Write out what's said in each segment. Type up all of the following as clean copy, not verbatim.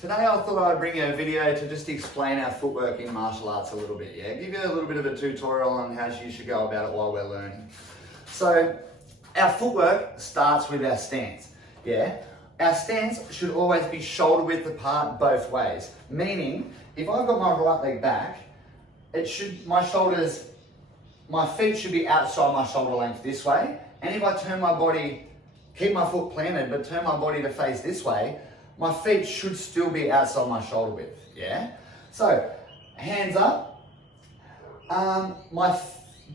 Today I thought I'd bring you a video to just explain our footwork in martial arts a little bit, yeah? Give you a little bit of a tutorial on how you should go about it while we're learning. So, our footwork starts with our stance, yeah? Our stance should always be shoulder width apart both ways. Meaning, if I've got my right leg back, my feet should be outside my shoulder length this way. And if I turn my body, keep my foot planted, but turn my body to face this way, my feet should still be outside my shoulder width, yeah? So, hands up. My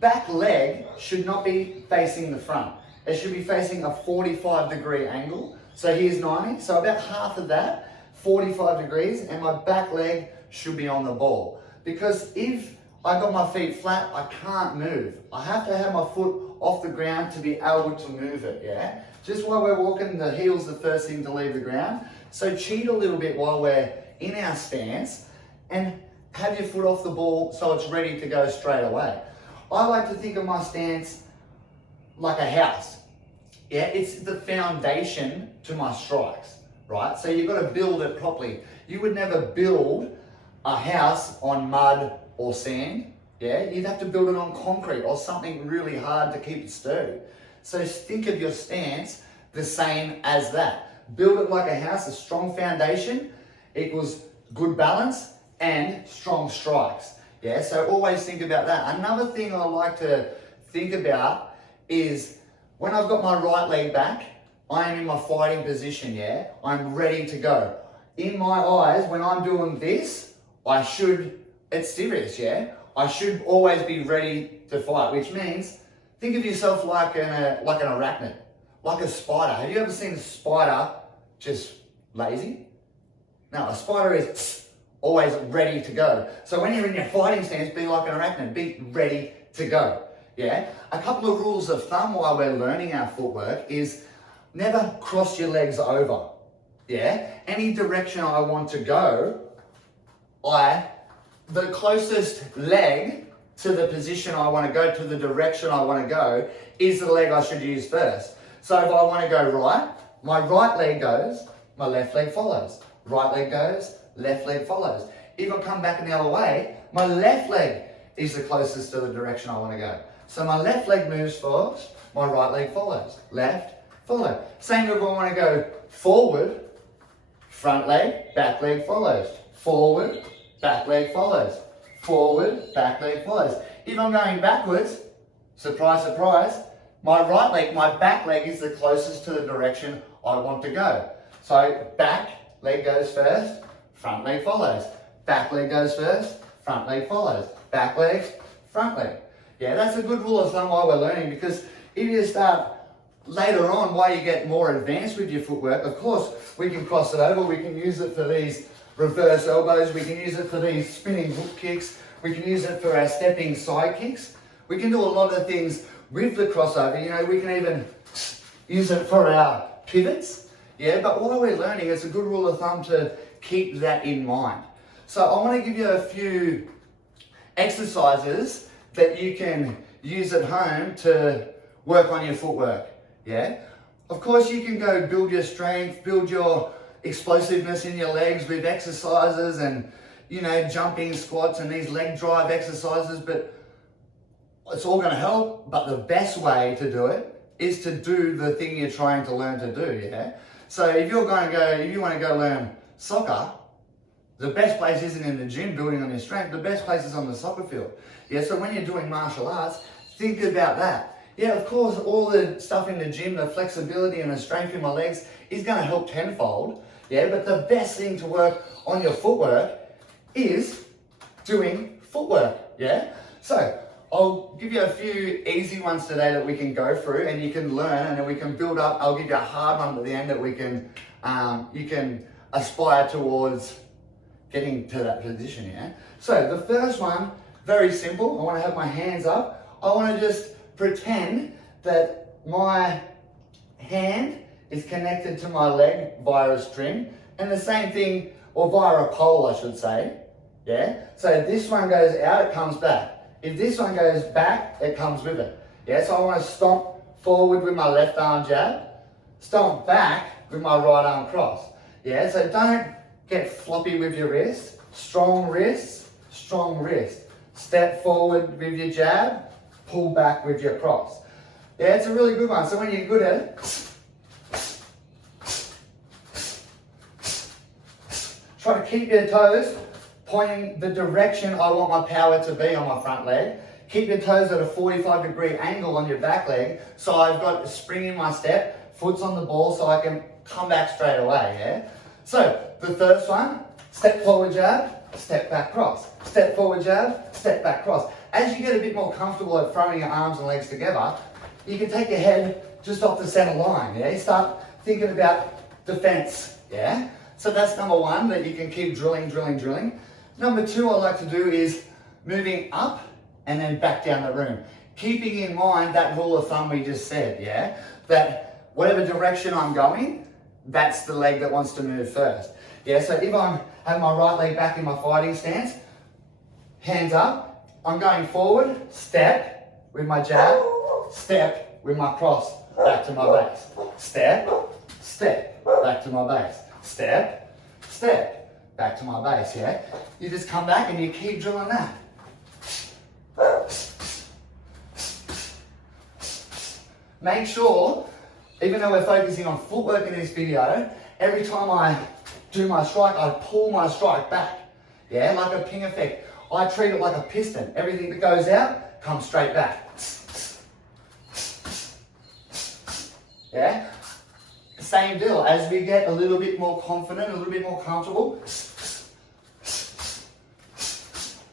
back leg should not be facing the front. It should be facing a 45-degree angle. So here's 90, so about half of that, 45 degrees, and my back leg should be on the ball. Because if I got my feet flat, I can't move. I have to have my foot off the ground to be able to move it, yeah? Just while we're walking, the heel's the first thing to leave the ground. So cheat a little bit while we're in our stance and have your foot off the ball so it's ready to go straight away. I like to think of my stance like a house. Yeah, it's the foundation to my strikes, right? So you've got to build it properly. You would never build a house on mud or sand, yeah? You'd have to build it on concrete or something really hard to keep it sturdy. So think of your stance the same as that. Build it like a house, a strong foundation equals good balance and strong strikes. Yeah, so always think about that. Another thing I like to think about is when I've got my right leg back, I am in my fighting position, yeah? I'm ready to go. In my eyes, when I'm doing this, it's serious, yeah? I should always be ready to fight, which means think of yourself like an arachnid, like a spider. Have you ever seen a spider just lazy? No, a spider is always ready to go. So when you're in your fighting stance, be like an arachnid, be ready to go, yeah? A couple of rules of thumb while we're learning our footwork is never cross your legs over, yeah? Any direction I want to go, the closest leg to the position I want to go, to the direction I want to go, is the leg I should use first. So if I want to go right, my right leg goes, my left leg follows. Right leg goes, left leg follows. If I come back the other way, my left leg is the closest to the direction I want to go. So my left leg moves first, my right leg follows. Left, follow. Same if I want to go forward, front leg, back leg follows. Forward, back leg follows. Forward, back leg follows. If I'm going backwards, surprise, surprise, my right leg, my back leg is the closest to the direction I want to go. So back leg goes first, front leg follows. Back leg goes first, front leg follows. Back leg, front leg. Yeah, that's a good rule of thumb while we're learning, because if you start later on, while you get more advanced with your footwork, of course, we can cross it over. We can use it for these reverse elbows. We can use it for these spinning hook kicks. We can use it for our stepping side kicks. We can do a lot of things with the crossover. You know, we can even use it for our pivots. Yeah, but while we're learning, it's a good rule of thumb to keep that in mind. So I want to give you a few exercises that you can use at home to work on your footwork, yeah? Of course, you can go build your strength, build your explosiveness in your legs with exercises and, you know, jumping squats and these leg drive exercises, but it's all gonna help, but the best way to do it is to do the thing you're trying to learn to do, yeah? So if you want to go learn soccer, the best place isn't in the gym building on your strength, the best place is on the soccer field. Yeah, so when you're doing martial arts, think about that. Yeah, of course, all the stuff in the gym, the flexibility and the strength in my legs is going to help tenfold. Yeah, but the best thing to work on your footwork is doing footwork. Yeah, so I'll give you a few easy ones today that we can go through and you can learn, and then we can build up. I'll give you a hard one at the end that we can, you can aspire towards getting to that position, yeah? So the first one, very simple. I want to have my hands up. I want to just pretend that my hand is connected to my leg via a string, and the same thing, or via a pole, I should say, yeah? So if this one goes out, it comes back. If this one goes back, it comes with it, yeah? So I want to stomp forward with my left arm jab, stomp back with my right arm cross, yeah? So don't get floppy with your wrist, strong wrist, strong wrist. Step forward with your jab, pull back with your cross. Yeah, it's a really good one. So when you're good at it, try to keep your toes pointing the direction I want my power to be on my front leg. Keep your toes at a 45-degree angle on your back leg, so I've got a spring in my step, foot's on the ball so I can come back straight away, yeah? So, the first one, step forward jab, step back cross. Step forward jab, step back cross. As you get a bit more comfortable at throwing your arms and legs together, you can take your head just off the center line, yeah? You start thinking about defense, yeah? So that's number one, that you can keep drilling, drilling, drilling. Number two I like to do is moving up and then back down the room. Keeping in mind that rule of thumb we just said, yeah? That whatever direction I'm going, that's the leg that wants to move first. Yeah, so if I have my right leg back in my fighting stance, hands up, I'm going forward, step with my jab, step with my cross, back to my base. Step, step, back to my base. Step, step, back to my base, yeah? You just come back and you keep drilling that. Make sure, even though we're focusing on footwork in this video, every time I do my strike, I pull my strike back. Yeah, like a ping effect. I treat it like a piston. Everything that goes out comes straight back. Yeah? Same deal. As we get a little bit more confident, a little bit more comfortable,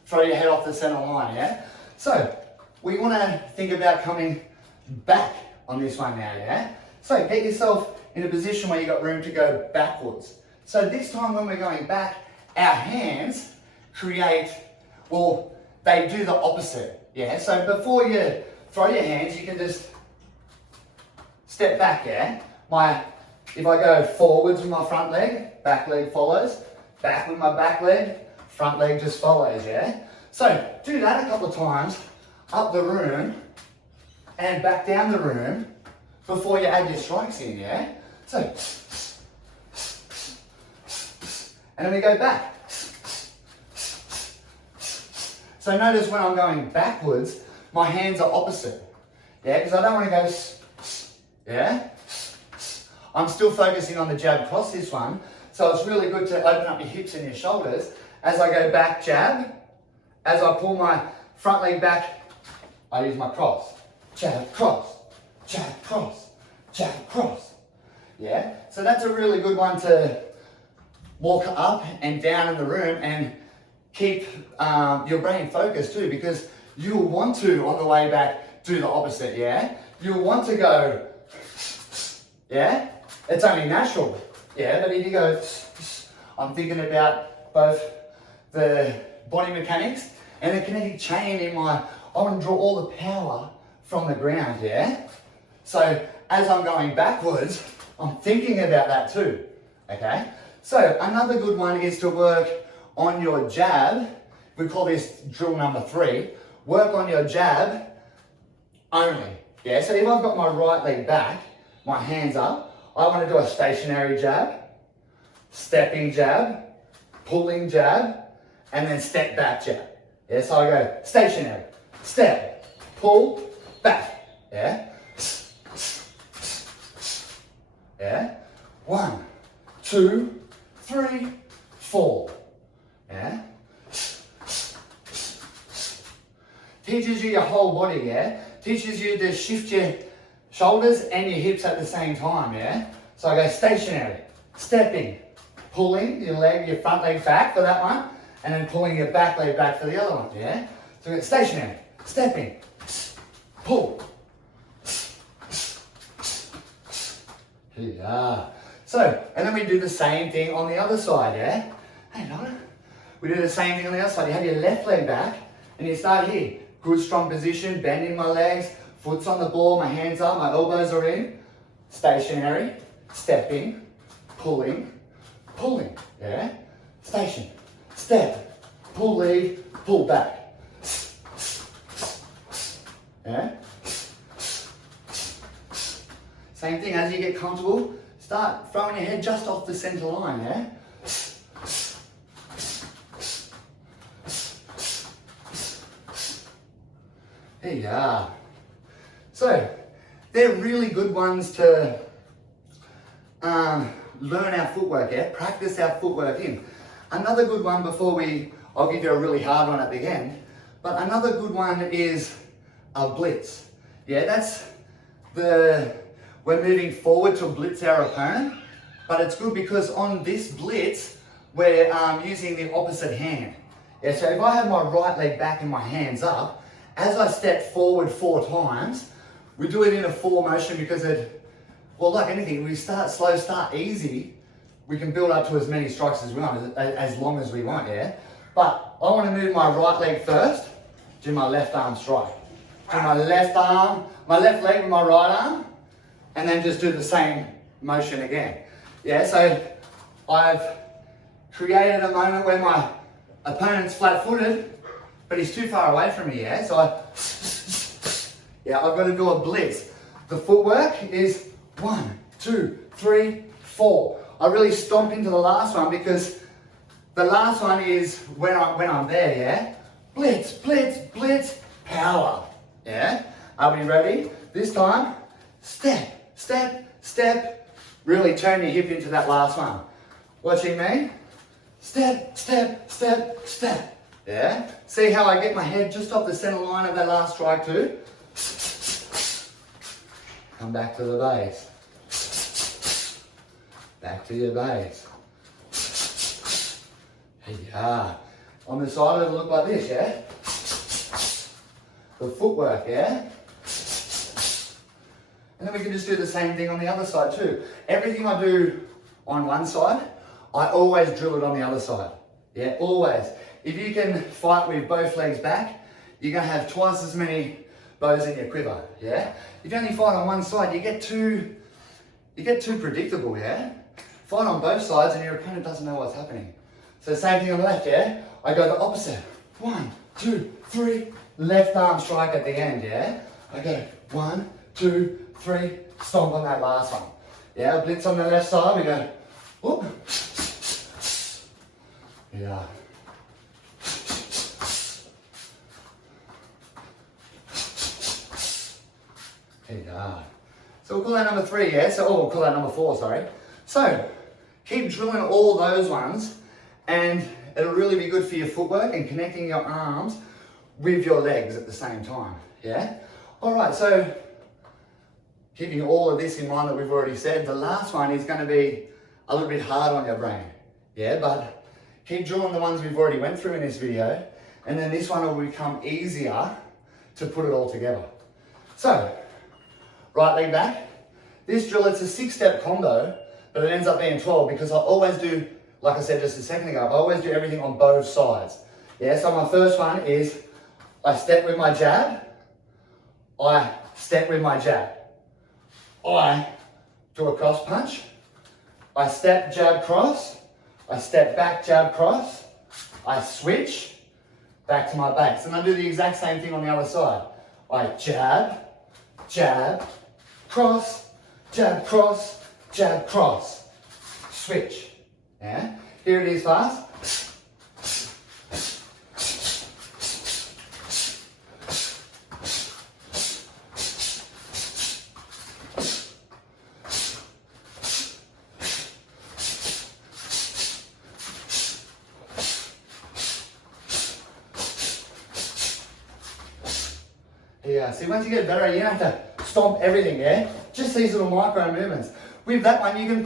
throw your head off the center line, yeah? So, we want to think about coming back on this one now, yeah? So, get yourself in a position where you've got room to go backwards. So this time when we're going back, our hands create, well, they do the opposite, yeah? So before you throw your hands, you can just step back, yeah? If I go forwards with my front leg, back leg follows, back with my back leg, front leg just follows, yeah? So do that a couple of times, up the room, and back down the room, before you add your strikes in, yeah? So, and then we go back. So notice when I'm going backwards, my hands are opposite, yeah? Because I don't want to go, yeah? I'm still focusing on the jab cross this one, so it's really good to open up your hips and your shoulders. As I go back, jab. As I pull my front leg back, I use my cross. Jab, cross, jab, cross, jab, cross. Yeah? So that's a really good one to walk up and down in the room and keep your brain focused too, because you'll want to, on the way back, do the opposite, yeah? You'll want to go, yeah? It's only natural, yeah? But if you go, I'm thinking about both the body mechanics and the kinetic chain in I want to draw all the power from the ground, yeah? So as I'm going backwards, I'm thinking about that too, okay? So another good one is to work on your jab. We call this drill number 3. Work on your jab only, yeah? So if I've got my right leg back, my hands up, I want to do a stationary jab, stepping jab, pulling jab, and then step back jab. Yeah, so I go stationary, step, pull, back, yeah? Yeah? 1, 2, 3, 4, yeah? Teaches you your whole body, yeah? Teaches you to shift your shoulders and your hips at the same time, yeah? So I go stationary, stepping, pulling your leg, your front leg back for that one, and then pulling your back leg back for the other one, yeah? So we go stationary, stepping, pull. Yeah. So, and then we do the same thing on the other side, yeah? Hang on. We do the same thing on the other side. You have your left leg back, and you start here. Good strong position, bending my legs, foot's on the ball, my hands up, my elbows are in. Stationary, stepping, pulling, pulling, yeah? Station, step, pull lead, pull back. Yeah? Same thing, as you get comfortable, start throwing your head just off the center line, yeah? Here you are. So, they're really good ones to learn our footwork, yeah? Practice our footwork in. Another good one before I'll give you a really hard one at the end, but another good one is a blitz. Yeah, we're moving forward to blitz our opponent, but it's good because on this blitz, we're using the opposite hand. Yeah, so if I have my right leg back and my hands up, as I step forward 4 times, we do it in a 4 motion because well, like anything, we start slow, start easy, we can build up to as many strikes as we want, as long as we want, yeah? But I want to move my right leg first, do my left arm strike. Do my left leg with my right arm, and then just do the same motion again. Yeah, so I've created a moment where my opponent's flat-footed, but he's too far away from me, yeah? So I've got to do a blitz. The footwork is 1, 2, 3, 4. I really stomp into the last one because the last one is when I'm there, yeah? Blitz, blitz, blitz, power, yeah? Are we ready? This time, step, step, step. Really turn your hip into that last one. Watching me? Step, step, step, step. Yeah? See how I get my head just off the center line of that last strike too? Come back to the base. Back to your base. Here you are. On the side it'll look like this, yeah? The footwork, yeah? And then we can just do the same thing on the other side too. Everything I do on one side, I always drill it on the other side. Yeah, always. If you can fight with both legs back, you're gonna have twice as many bows in your quiver, yeah? If you only fight on one side, you get too predictable, yeah? Fight on both sides and your opponent doesn't know what's happening. So same thing on the left, yeah? I go the opposite. 1, 2, 3, left arm strike at the end, yeah? I go 1, 2, 3, stomp on that last one. Yeah, blitz on the left side, we go, whoop. Yeah. There you are. So we'll call that number 3, yeah? We'll call that number 4, sorry. So, keep drilling all those ones and it'll really be good for your footwork and connecting your arms with your legs at the same time, yeah? All right, so keeping all of this in mind that we've already said, the last one is going to be a little bit hard on your brain, yeah? But keep drilling the ones we've already went through in this video, and then this one will become easier to put it all together. So, right leg back. This drill, it's a 6-step combo, but it ends up being 12 because I always do, like I said just a second ago, I always do everything on both sides. Yeah, so my first one is I step with my jab, I step with my jab. I do a cross punch, I step, jab, cross, I step back, jab, cross, I switch back to my base. And I do the exact same thing on the other side. I jab, jab, cross, jab, cross, jab, cross, switch. Yeah? Here it is fast. Yeah, see, once you get better, you don't have to stomp everything, yeah? Just these little micro movements. With that one, you don't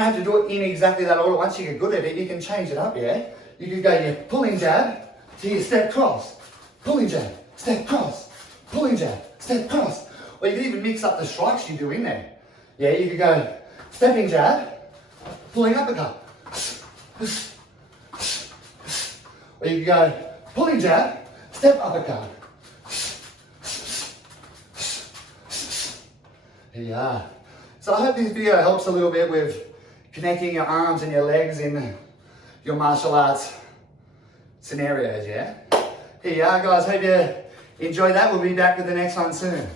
have to do it in exactly that order. Once you get good at it, you can change it up, yeah? You could go your pulling jab to your step cross. Pulling jab, step cross. Pulling jab, step cross. Or you could even mix up the strikes you do in there. Yeah, you could go stepping jab, pulling uppercut. Or you could go pulling jab, step uppercut. Yeah. So I hope this video helps a little bit with connecting your arms and your legs in your martial arts scenarios, yeah? Here you are, guys. Hope you enjoyed that. We'll be back with the next one soon.